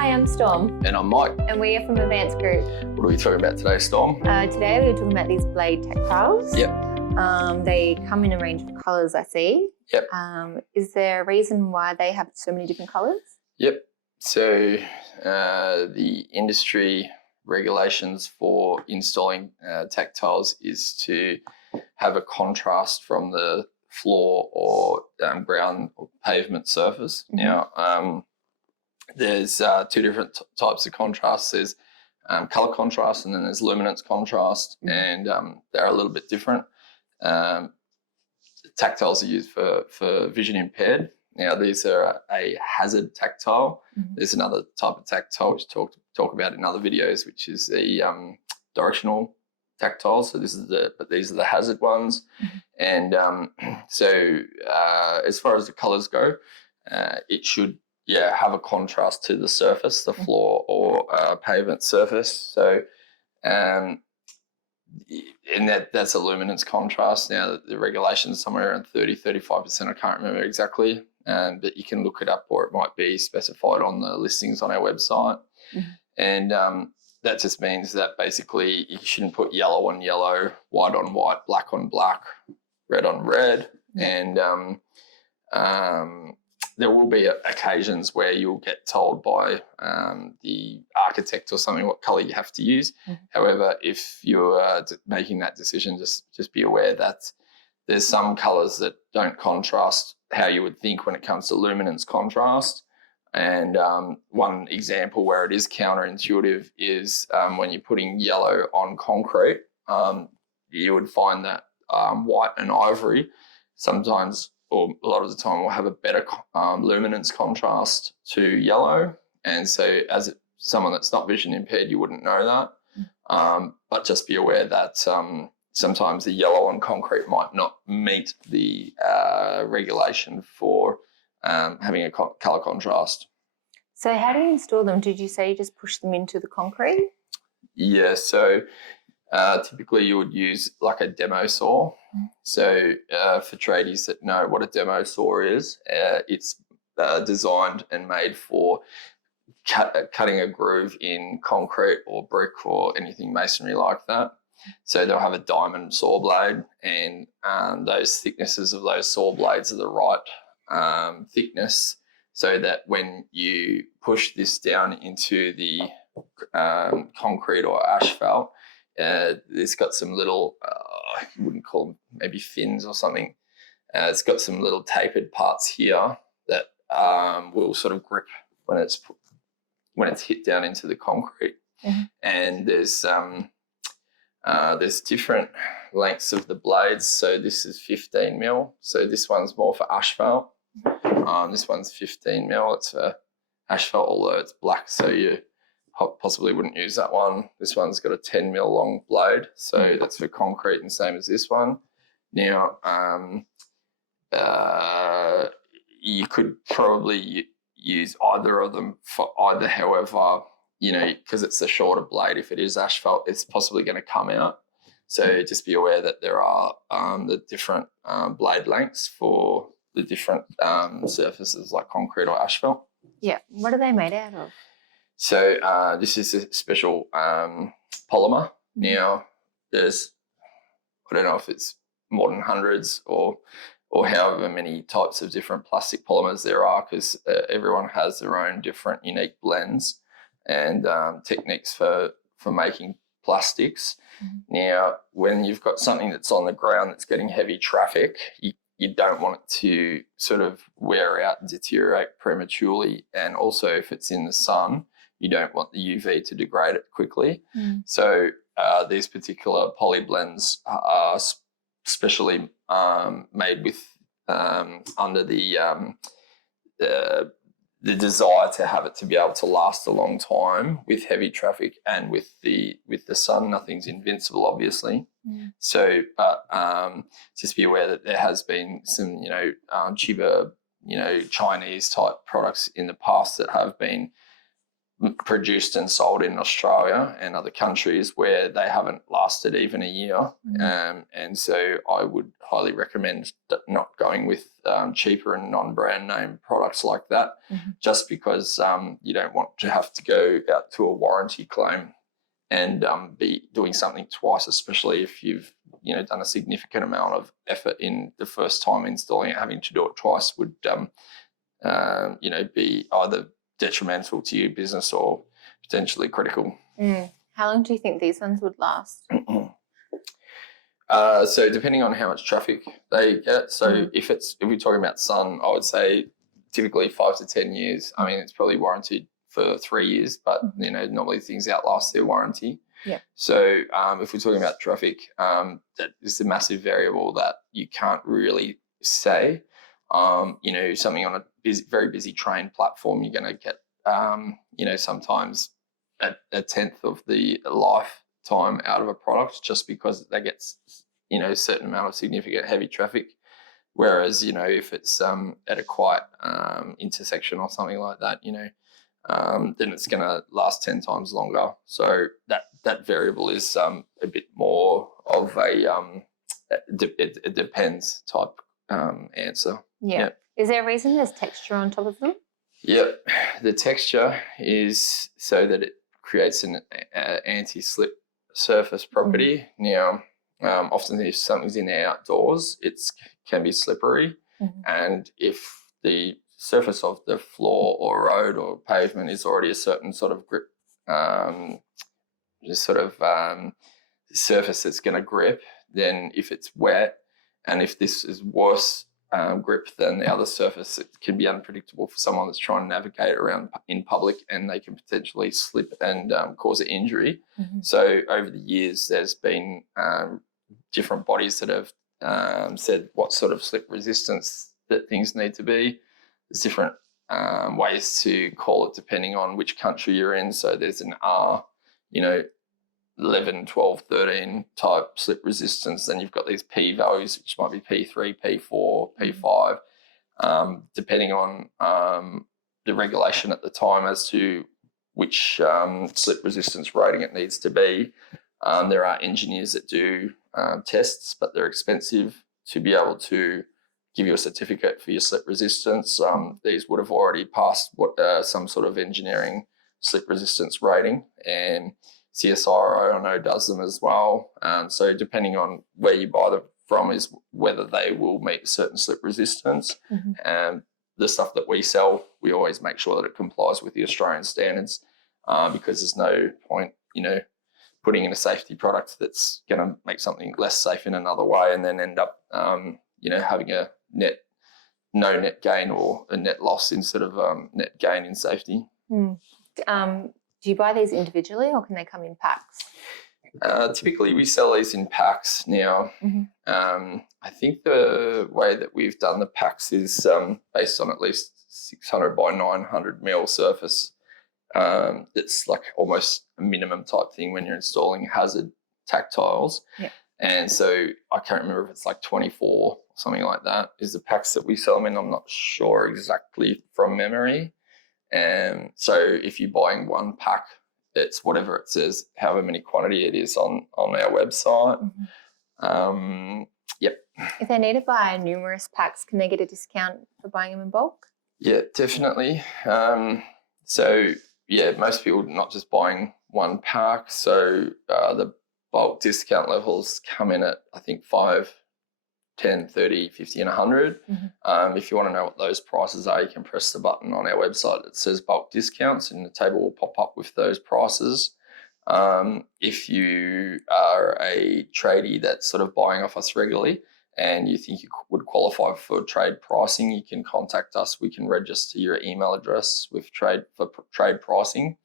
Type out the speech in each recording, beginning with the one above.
Hi, I'm Storm. And I'm Mike. And we are from Advanced Group. What are we talking about today, Storm? Today we're talking about these blade tactiles. Yep. They come in a range of colours, I see. Yep. Is there a reason why they have so many different colours? Yep. So the industry regulations for installing tactiles is to have a contrast from the floor or ground or pavement surface. Mm-hmm. Now, there's two different types of contrast. There's colour contrast and then there's luminance contrast, mm-hmm. and they're a little bit different. Tactiles are used for vision impaired. Now, these are a hazard tactile. Mm-hmm. There's another type of tactile which talk about in other videos, which is the directional tactile. So these are the hazard ones. Mm-hmm. And so as far as the colours go, it should have a contrast to the surface, the floor or pavement surface. So and that's a luminance contrast. Now, the regulation is somewhere around 30-35%. I can't remember exactly, but you can look it up, or it might be specified on the listings on our website. Mm-hmm. And that just means that basically you shouldn't put yellow on yellow, white on white, black on black, red on red. Mm-hmm. And there will be occasions where you'll get told by the architect or something what colour you have to use. Mm-hmm. However, if you're making that decision, just be aware that there's some colours that don't contrast how you would think when it comes to luminance contrast. And one example where it is counterintuitive is when you're putting yellow on concrete, you would find that white and ivory sometimes, or a lot of the time, will have a better luminance contrast to yellow. And so as someone that's not vision impaired, you wouldn't know that. But just be aware that sometimes the yellow on concrete might not meet the regulation for having a colour contrast. So how do you install them? Did you say you just push them into the concrete? Yeah, so typically you would use like a demo saw. So for tradies that know what a demo saw is, it's designed and made for cutting a groove in concrete or brick or anything masonry like that. So they'll have a diamond saw blade, and those thicknesses of those saw blades are the right thickness, so that when you push this down into the concrete or asphalt, it's got some little, you wouldn't call them maybe fins or something. It's got some little tapered parts here that will sort of grip when it's hit down into the concrete. Mm-hmm. And there's different lengths of the blades. So this is 15 mil. So this one's more for asphalt. This one's 15 mil. It's for asphalt, although it's black, so you possibly wouldn't use that one. This one's got a 10 mil long blade, so that's for concrete, and same as this one. Now, you could probably use either of them for either. However, because it's a shorter blade, if it is asphalt, it's possibly going to come out. So just be aware that there are the different blade lengths for the different surfaces like concrete or asphalt. Yeah. What are they made out of? So this is a special polymer. Now, I don't know if it's more than hundreds or however many types of different plastic polymers there are, because everyone has their own different unique blends and techniques for making plastics. Mm-hmm. Now, when you've got something that's on the ground that's getting heavy traffic, you don't want it to sort of wear out and deteriorate prematurely. And also, if it's in the sun, you don't want the UV to degrade it quickly. Mm. So these particular poly blends are specially made with under the desire to have it to be able to last a long time with heavy traffic and with the sun. Nothing's invincible, obviously. Mm. So, but just be aware that there has been some, cheaper, Chinese type products in the past that have been produced and sold in Australia and other countries where they haven't lasted even a year. And so I would highly recommend not going with cheaper and non-brand name products like that, just because you don't want to have to go out to a warranty claim and be doing something twice, especially if you've done a significant amount of effort in the first time installing it. Having to do it twice would be either detrimental to your business or potentially critical. How long do you think these ones would last? So depending on how much traffic they get, so if we're talking about sun, I would say typically 5 to 10 years. I mean, it's probably warranted for 3 years, but normally things outlast their warranty. Yeah. So if we're talking about traffic, that is a massive variable that you can't really say. Something on a very busy train platform, you're going to get, sometimes a tenth of the lifetime out of a product, just because they get, a certain amount of significant heavy traffic. Whereas, if it's at a quiet intersection or something like that, then it's going to last 10 times longer. So that variable is a bit more of a it depends type answer. Yeah. Yep. Is there a reason there's texture on top of them? Yep. The texture is so that it creates an anti-slip surface property. Now, often if something's in the outdoors, it can be slippery. And if the surface of the floor or road or pavement is already a certain sort of grip, surface that's going to grip, then if it's wet and if this is worse grip than the other surface, it can be unpredictable for someone that's trying to navigate around in public, and they can potentially slip and cause an injury. So over the years, there's been different bodies that have said what sort of slip resistance that things need to be. There's different ways to call it depending on which country you're in. So there's an R, 11, 12, 13 type slip resistance. Then you've got these P values, which might be P3, P4, P5, depending on the regulation at the time as to which slip resistance rating it needs to be. There are engineers that do tests, but they're expensive to be able to give you a certificate for your slip resistance. These would have already passed some sort of engineering slip resistance rating, and CSIRO, I know, does them as well. So depending on where you buy them from is whether they will meet certain slip resistance. And the stuff that we sell, we always make sure that it complies with the Australian standards, because there's no point, putting in a safety product that's going to make something less safe in another way and then end up, having a no net gain or a net loss instead of net gain in safety. Do you buy these individually or can they come in packs? Typically, we sell these in packs now. I think the way that we've done the packs is based on at least 600 by 900 mil surface. It's like almost a minimum type thing when you're installing hazard tactiles. Yeah. And so I can't remember if it's like 24 or something like that is the packs that we sell them in. I'm not sure exactly from memory. And so if you're buying one pack, it's whatever it says, however many quantity it is on our website. Yep. If they need to buy numerous packs, can they get a discount for buying them in bulk? Yeah, definitely. Most people not just buying one pack. So the bulk discount levels come in at, I think, 5, 10, 30, 50 and 100. If you want to know what those prices are, you can press the button on our website that says bulk discounts and the table will pop up with those prices. If you are a tradie that's sort of buying off us regularly and you think you would qualify for trade pricing, you can contact us. We can register your email address with trade pricing.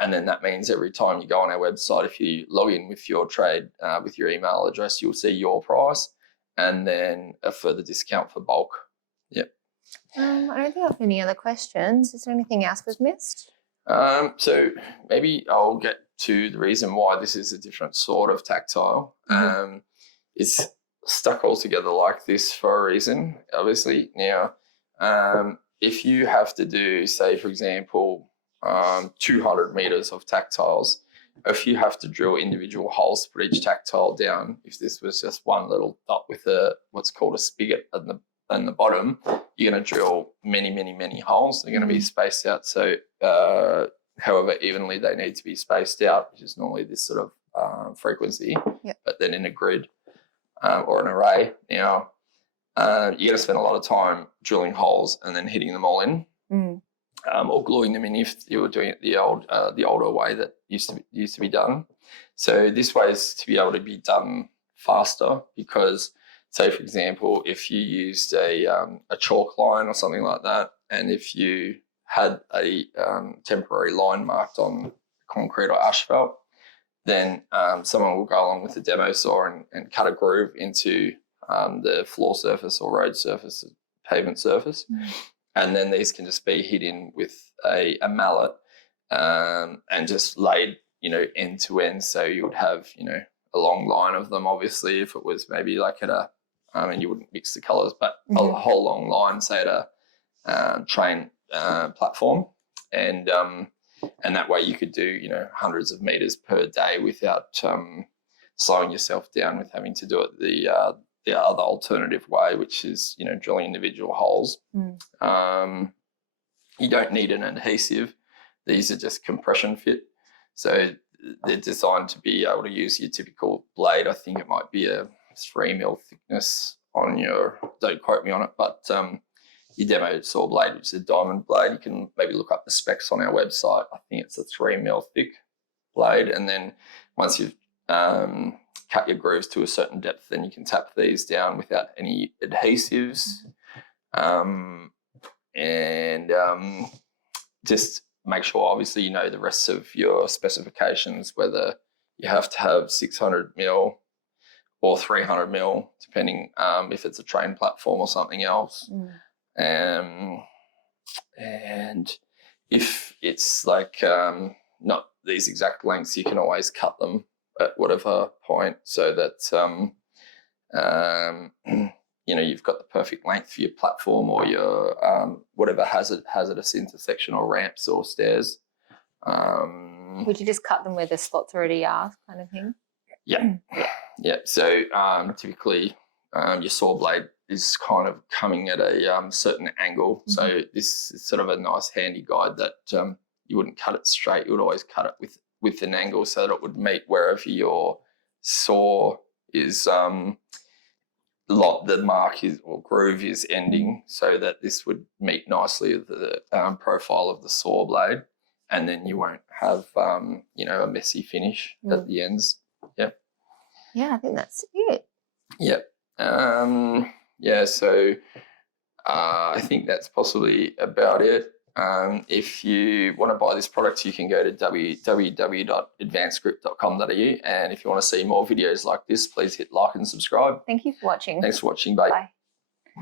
And then that means every time you go on our website, if you log in with your trade, with your email address, you'll see your price and then a further discount for bulk. Yep. I don't think I have any other questions. Is there anything else we've missed? So maybe I'll get to the reason why this is a different sort of tactile. It's stuck all together like this for a reason, obviously. Now, if you have to do, say, for example, 200 meters of tactiles. If you have to drill individual holes to put each tactile down, if this was just one little dot with what's called a spigot in the bottom, you're going to drill many holes. They're going to be spaced out. So however evenly they need to be spaced out, which is normally this sort of frequency, but then in a grid or an array. Now, you're going to spend a lot of time drilling holes and then hitting them all in. Or gluing them in if you were doing it the older way that used to be done. So this way is to be able to be done faster because, say for example, if you used a chalk line or something like that, and if you had a temporary line marked on concrete or asphalt, then someone will go along with the demo saw and cut a groove into the floor surface or road surface, pavement surface. And then these can just be hit in with a mallet and just laid, end to end. So you would have, a long line of them, obviously, if it was maybe like at and you wouldn't mix the colours, but a whole long line, say at a train platform. And that way you could do, hundreds of metres per day without slowing yourself down with having to do it the other alternative way, which is, drilling individual holes. You don't need an adhesive. These are just compression fit. So they're designed to be able to use your typical blade. I think it might be a 3 mil thickness on your, don't quote me on it, but your demo saw blade, which is a diamond blade. You can maybe look up the specs on our website. I think it's a 3 mil thick blade. And then once you've cut your grooves to a certain depth, then you can tap these down without any adhesives. Just make sure, obviously, the rest of your specifications, whether you have to have 600 mil or 300 mil, depending if it's a train platform or something else. And if it's like not these exact lengths, you can always cut them at whatever point so that you've got the perfect length for your platform or your whatever hazardous intersection or ramps or stairs. Would you just cut them where the slots already are, kind of thing? Yeah. So typically your saw blade is kind of coming at a certain angle. So this is sort of a nice handy guide that you wouldn't cut it straight. You would always cut it with an angle so that it would meet wherever your saw is the mark is or groove is ending, so that this would meet nicely the profile of the saw blade, and then you won't have a messy finish at the ends. I think that's it. So I think that's possibly about it. If you want to buy this product, you can go to www.advancedscript.com.au, and if you want to see more videos like this, please hit like and subscribe. Thank you for watching. Thanks for watching. Bye.